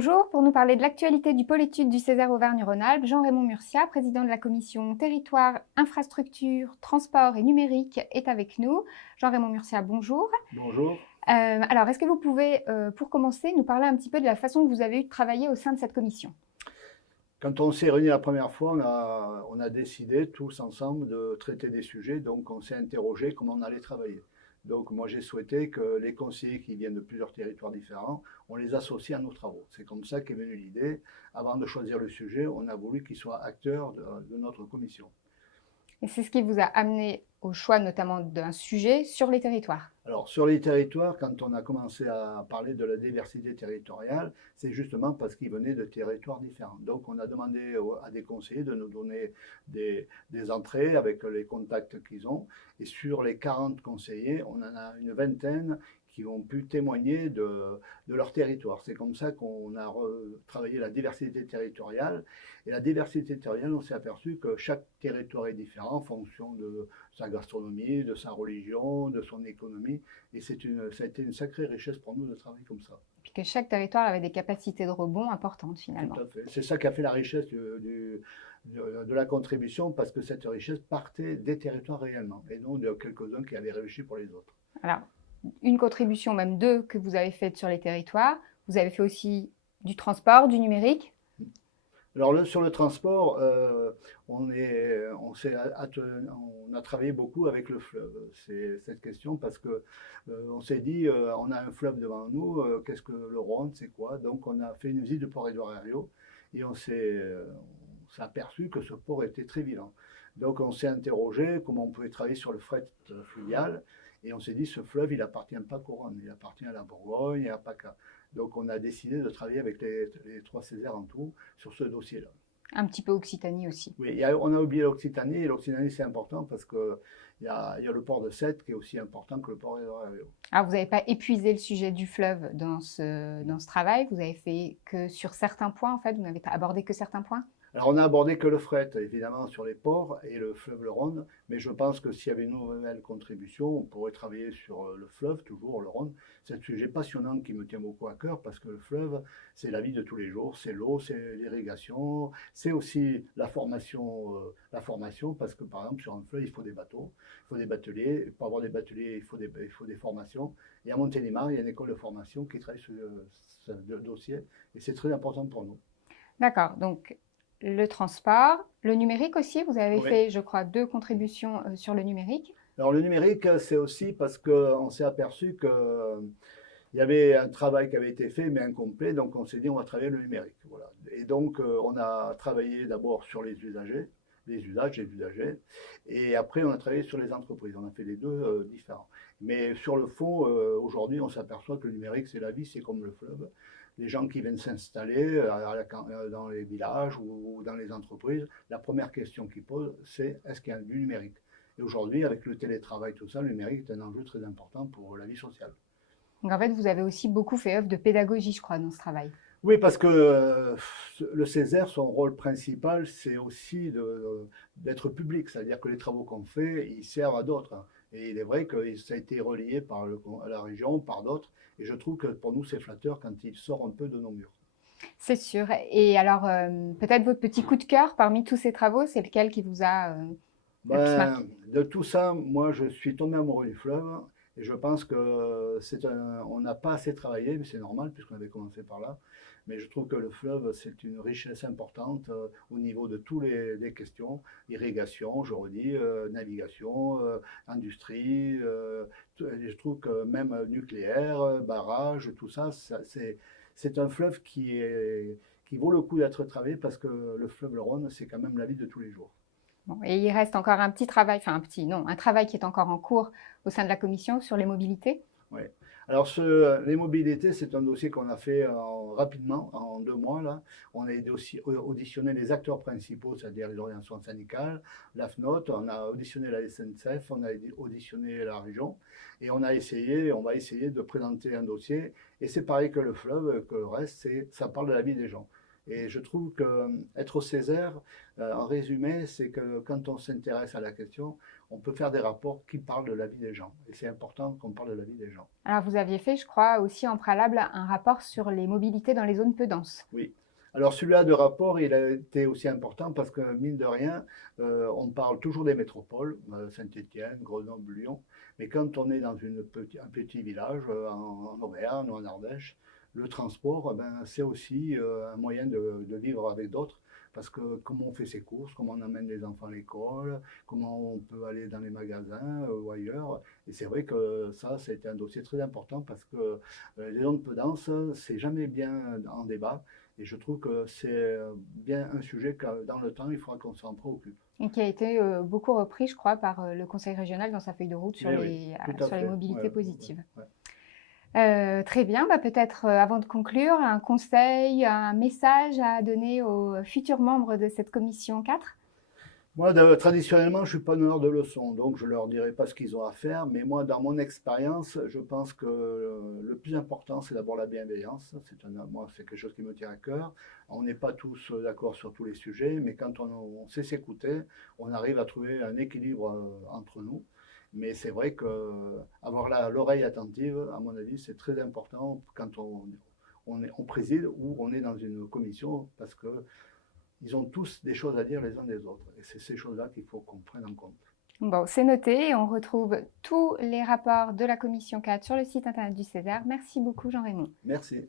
Bonjour, pour nous parler de l'actualité du pôle études du Césaire Auvergne-Rhône-Alpes, Jean-Raymond Murcia, président de la commission Territoire, Infrastructure, Transport et Numérique, est avec nous. Jean-Raymond Murcia, bonjour. Bonjour. Alors, est-ce que vous pouvez, pour commencer, nous parler un petit peu de la façon que vous avez eu de travailler au sein de cette commission? Quand on s'est réunis la première fois, on a décidé tous ensemble de traiter des sujets, donc on s'est interrogé comment on allait travailler. Donc moi j'ai souhaité que les conseillers qui viennent de plusieurs territoires différents, on les associe à nos travaux. C'est comme ça qu'est venue l'idée. Avant de choisir le sujet, on a voulu qu'ils soient acteurs de notre commission. Et c'est ce qui vous a amené au choix notamment d'un sujet sur les territoires. Alors, sur les territoires, quand on a commencé à parler de la diversité territoriale, c'est justement parce qu'ils venaient de territoires différents. Donc, on a demandé à des conseillers de nous donner des entrées avec les contacts qu'ils ont. Et sur les 40 conseillers, on en a une vingtaine qui ont pu témoigner de leur territoire. C'est comme ça qu'on a travaillé la diversité territoriale. Et la diversité territoriale, on s'est aperçu que chaque territoire est différent en fonction de sa gastronomie, de sa religion, de son économie. Et ça a été une sacrée richesse pour nous de travailler comme ça. Puis que chaque territoire avait des capacités de rebond importantes finalement. Tout à fait. C'est ça qui a fait la richesse de la contribution, parce que cette richesse partait des territoires réellement, et non de quelques-uns qui avaient réussi pour les autres. Alors, une contribution, même deux, que vous avez faites sur les territoires. Vous avez fait aussi du transport, du numérique. Alors sur le transport, on a travaillé beaucoup avec le fleuve. C'est cette question parce que on s'est dit, on a un fleuve devant nous, qu'est-ce que le Rhône, c'est quoi? Donc on a fait une visite de Port-Édouard-Herriot et on s'est aperçu que ce port était très vivant. Donc on s'est interrogé comment on pouvait travailler sur le fret fluvial. Et on s'est dit, ce fleuve, il appartient pas qu'au Rhône, il appartient à la Bourgogne et à PACA. Donc on a décidé de travailler avec les trois Césaires en tout sur ce dossier-là. Un petit peu Occitanie aussi. Oui, on a oublié l'Occitanie, et l'Occitanie c'est important parce qu'il y a le port de Sète qui est aussi important que le port d'Édouard-Herriot. Alors vous n'avez pas épuisé le sujet du fleuve dans ce travail, vous avez fait que sur certains points en fait, vous n'avez abordé que certains points? Alors on a abordé que le fret, évidemment, sur les ports et le fleuve le Rhône, mais je pense que s'il y avait une nouvelle contribution, on pourrait travailler sur le fleuve, toujours le Rhône. C'est un sujet passionnant qui me tient beaucoup à cœur, parce que le fleuve, c'est la vie de tous les jours, c'est l'eau, c'est l'irrigation, c'est aussi la formation, parce que par exemple sur un fleuve, il faut des bateaux, il faut des bateliers. Pour avoir des bateliers, il faut des formations. Et à Montélimar, il y a une école de formation qui travaille sur ce dossier, et c'est très important pour nous. D'accord, donc le transport, le numérique aussi, vous avez fait, je crois, 2 contributions sur le numérique. Alors le numérique, c'est aussi parce qu'on s'est aperçu qu'il y avait un travail qui avait été fait, mais incomplet, donc on s'est dit on va travailler le numérique. Voilà. Et donc on a travaillé d'abord sur les usagers, les usagers, et après on a travaillé sur les entreprises. On a fait les deux différents. Mais sur le fond, aujourd'hui, on s'aperçoit que le numérique, c'est la vie, c'est comme le fleuve. Les gens qui viennent s'installer dans les villages ou dans les entreprises, la première question qu'ils posent, c'est est-ce qu'il y a du numérique? Et aujourd'hui, avec le télétravail, tout ça, le numérique est un enjeu très important pour la vie sociale. Donc en fait, vous avez aussi beaucoup fait œuvre de pédagogie, je crois, dans ce travail. Oui, parce que le Césaire, son rôle principal, c'est aussi d'être public, c'est-à-dire que les travaux qu'on fait, ils servent à d'autres. Et il est vrai que ça a été relayé par la région, par d'autres, et je trouve que pour nous, c'est flatteur quand il sort un peu de nos murs. C'est sûr. Et alors, peut-être votre petit coup de cœur parmi tous ces travaux, c'est lequel qui vous a le plus marqué? De tout ça, moi, je suis tombé amoureux du fleuve, et je pense que on n'a pas assez travaillé, mais c'est normal puisqu'on avait commencé par là. Mais je trouve que le fleuve, c'est une richesse importante au niveau de toutes les questions, irrigation, je redis, navigation, industrie. Je trouve que même nucléaire, barrage, tout ça, c'est un fleuve qui vaut le coup d'être travaillé, parce que le fleuve le Rhône, c'est quand même la vie de tous les jours. Bon, et il reste encore un petit travail, enfin un travail qui est encore en cours au sein de la commission sur les mobilités. Oui. Alors les mobilités, c'est un dossier qu'on a fait rapidement, en 2 mois là. On a auditionné les acteurs principaux, c'est-à-dire les organisations syndicales, la FNOT, on a auditionné la SNCF, on a auditionné la région, et on va essayer de présenter un dossier. Et c'est pareil que le fleuve, que le reste, ça parle de la vie des gens. Et je trouve qu'être au Césaire, en résumé, c'est que quand on s'intéresse à la question, on peut faire des rapports qui parlent de la vie des gens. Et c'est important qu'on parle de la vie des gens. Alors, vous aviez fait, je crois, aussi en préalable un rapport sur les mobilités dans les zones peu denses. Oui. Alors celui-là de rapport, il a été aussi important parce que, mine de rien, on parle toujours des métropoles, Saint-Étienne, Grenoble, Lyon, mais quand on est dans un petit village en Auvergne ou en Ardèche, le transport, c'est aussi un moyen de vivre avec d'autres, parce que comment on fait ses courses, comment on amène les enfants à l'école, comment on peut aller dans les magasins ou ailleurs. Et c'est vrai que ça a été un dossier très important parce que les zones peu denses, c'est jamais bien en débat. Et je trouve que c'est bien un sujet que dans le temps, il faudra qu'on s'en préoccupe. Et qui a été beaucoup repris, je crois, par le Conseil régional dans sa feuille de route sur Mais oui, tout à sur les fait. mobilités positives. Ouais. Très bien, peut-être avant de conclure, un conseil, un message à donner aux futurs membres de cette commission 4? Moi, traditionnellement, je ne suis pas donneur de leçons, donc je ne leur dirai pas ce qu'ils ont à faire. Mais moi, dans mon expérience, je pense que le plus important, c'est d'abord la bienveillance. Moi, c'est quelque chose qui me tient à cœur. On n'est pas tous d'accord sur tous les sujets, mais quand on sait s'écouter, on arrive à trouver un équilibre entre nous. Mais c'est vrai qu'avoir l'oreille attentive, à mon avis, c'est très important quand on préside ou on est dans une commission, parce que ils ont tous des choses à dire les uns des autres. Et c'est ces choses-là qu'il faut qu'on prenne en compte. Bon, c'est noté. On retrouve tous les rapports de la commission 4 sur le site internet du Césaire. Merci beaucoup, Jean-Raymond. Merci.